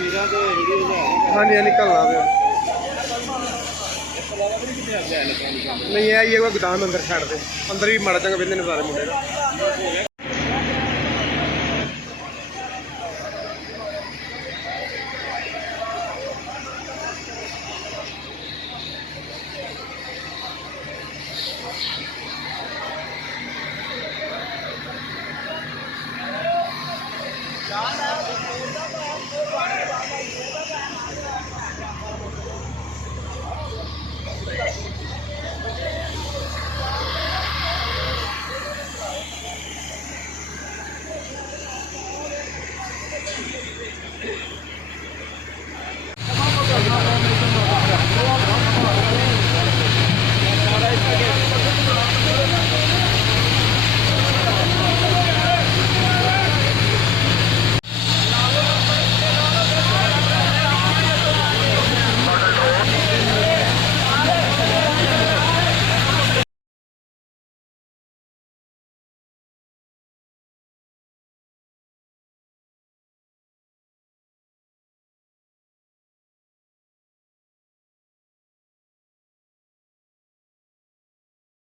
हाँ जी हाँ निकलना पे नहीं है ये गोदाम अंदर साइड पे अंदर भी माड़ा चंगा बहते ने सारे मुंडे